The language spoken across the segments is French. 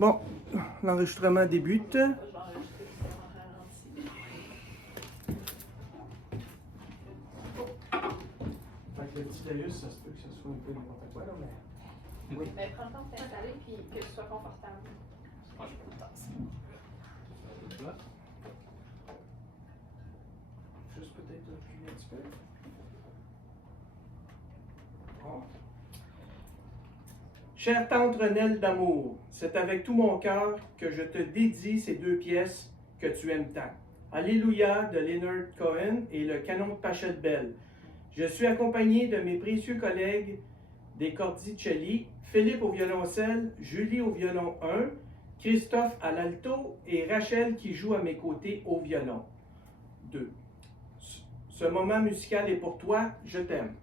Bon, l'enregistrement débute. Je vais enregistrer ça en ralenti. Fait que le petit Laïus, ça se peut que ce soit un peu n'importe quoi, là, mais... Oui. Mais prends le temps de t'installer puis que tu sois confortable. Moi, je peux le passer. Juste peut-être reculer un petit peu. Bon. Chère tante Renelle d'amour, c'est avec tout mon cœur que je te dédie ces deux pièces que tu aimes tant. Alléluia de Leonard Cohen et le canon de Pachette Belle. Je suis accompagné de mes précieux collègues des Cordicelli, Philippe au violoncelle, Julie au violon 1, Christophe à l'alto et Rachel qui joue à mes côtés au violon 2. Ce moment musical est pour toi, je t'aime.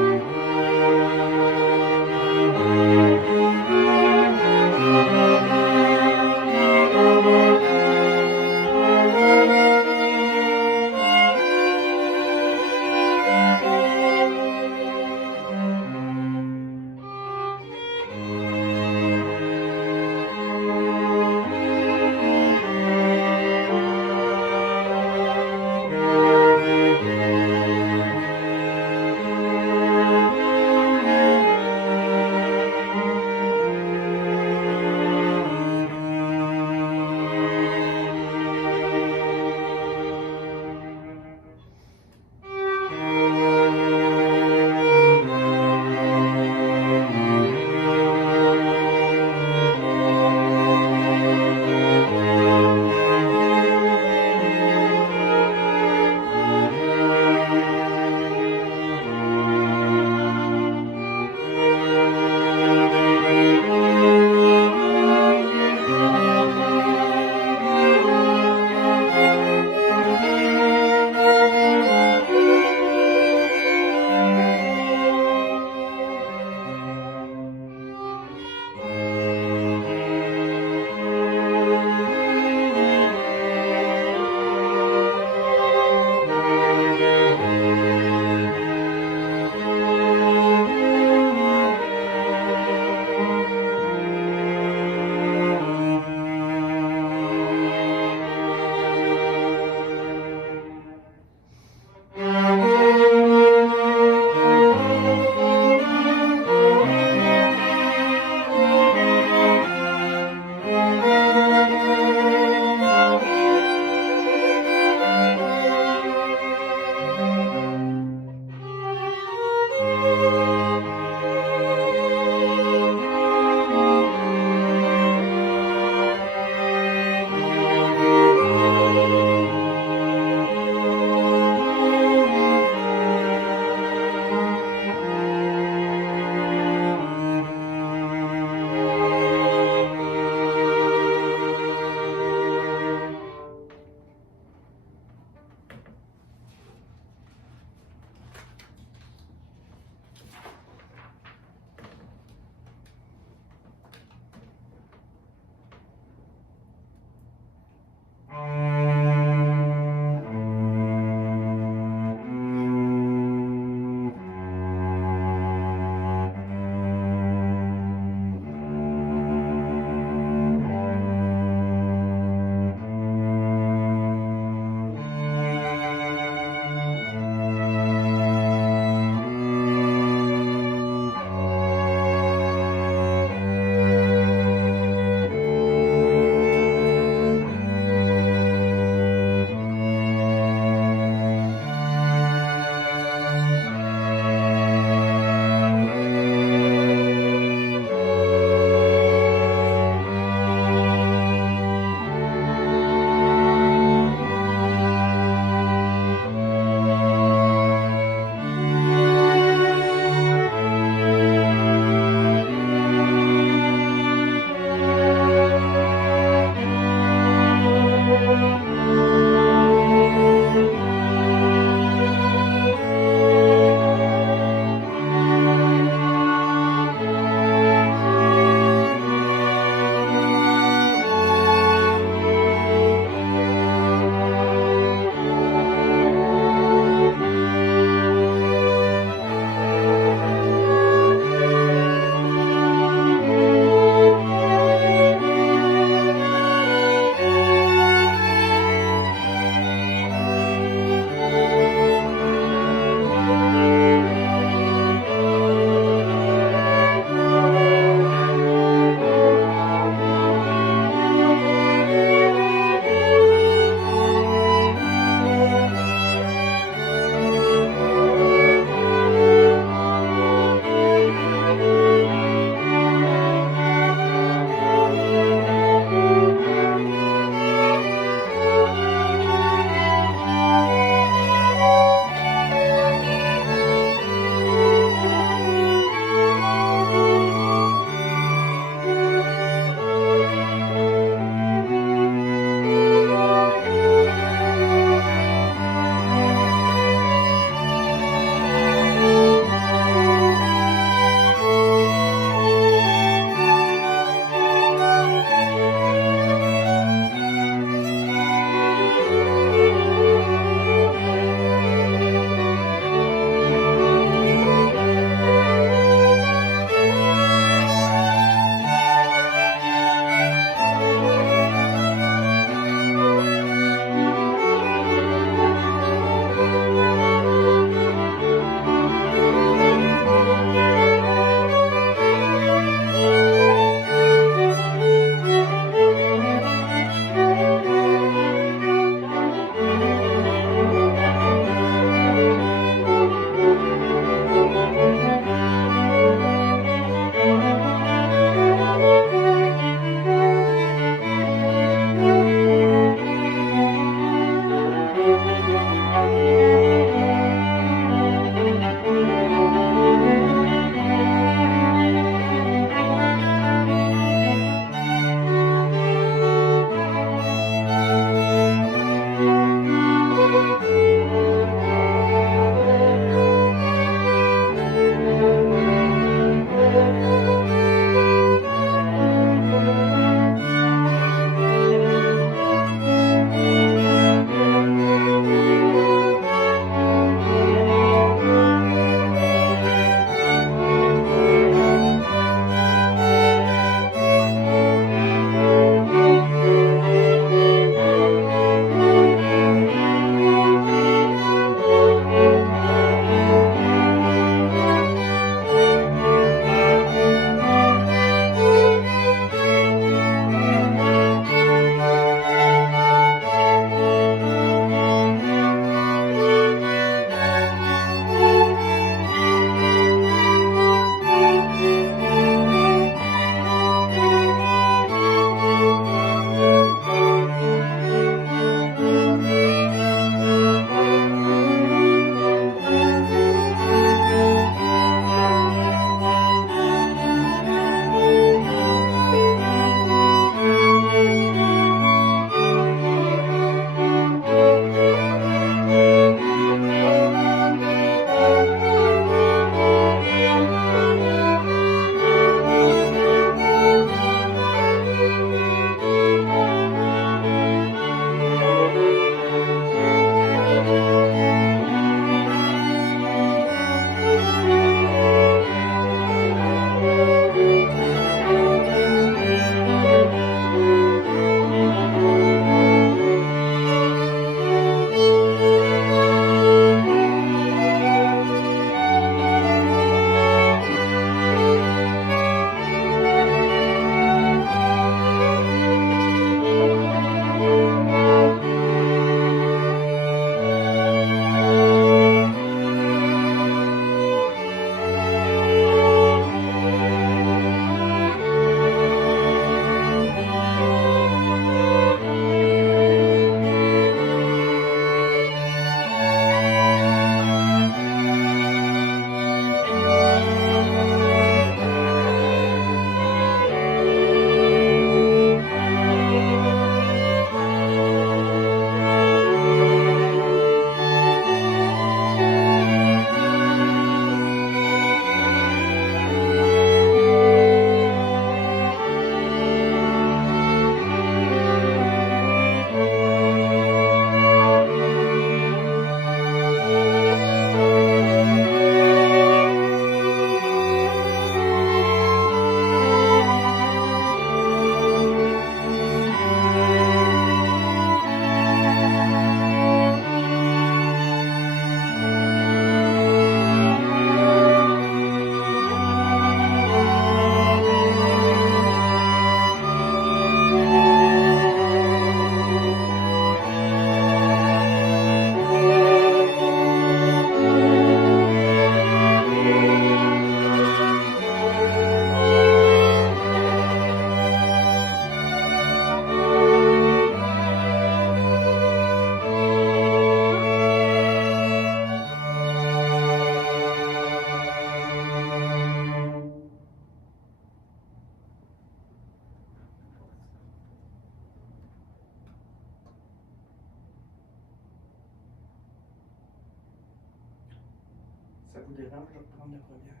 Ça vous dérange de reprendre la première?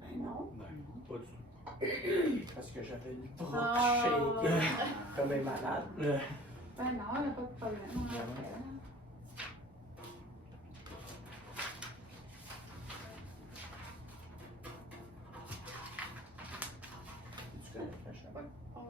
Ben non. Non, pas du tout. Parce que j'avais le bras Ah. shaké comme un malade. Ben non, il n'y a pas de problème. On va le faire. Tu connais la chaîne? Moi, je peux pas.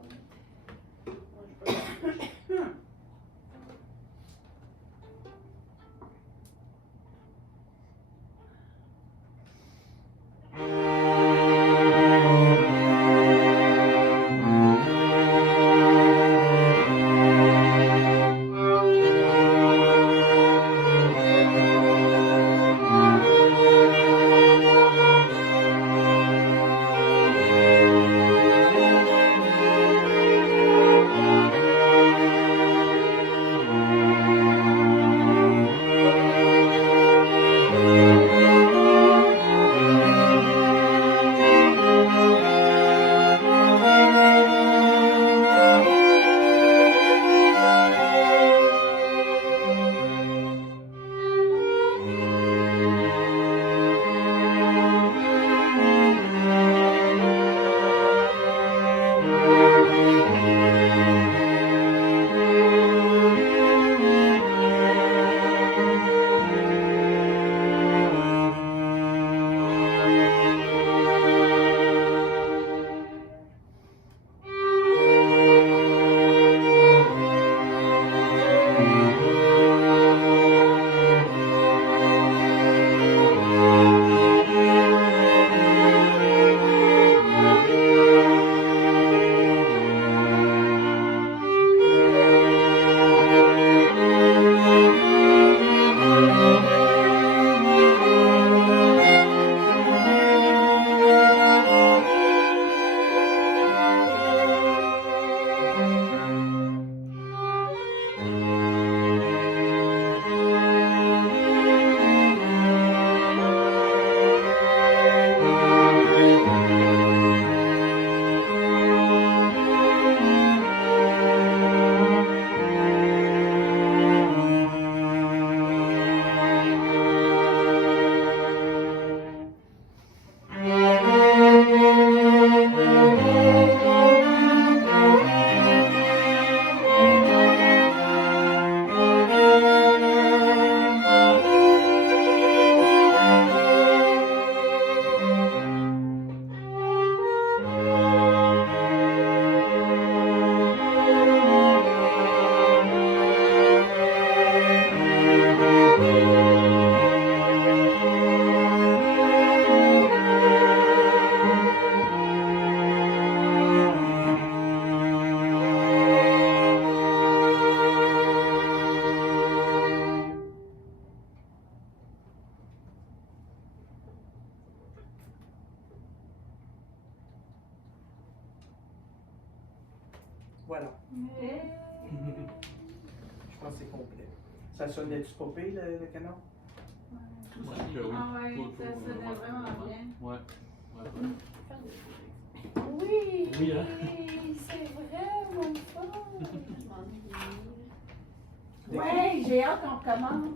Voilà. Je pense que c'est complet. Ça sonnait-tu pas pire, le canon? Ouais, que oui. Ah ouais, Tout, ça sonnait vraiment bien. Ouais. Ouais. Oui! Oui, hein? C'est vraiment fun! Je m'ennuie. Ouais, j'ai hâte qu'on recommence.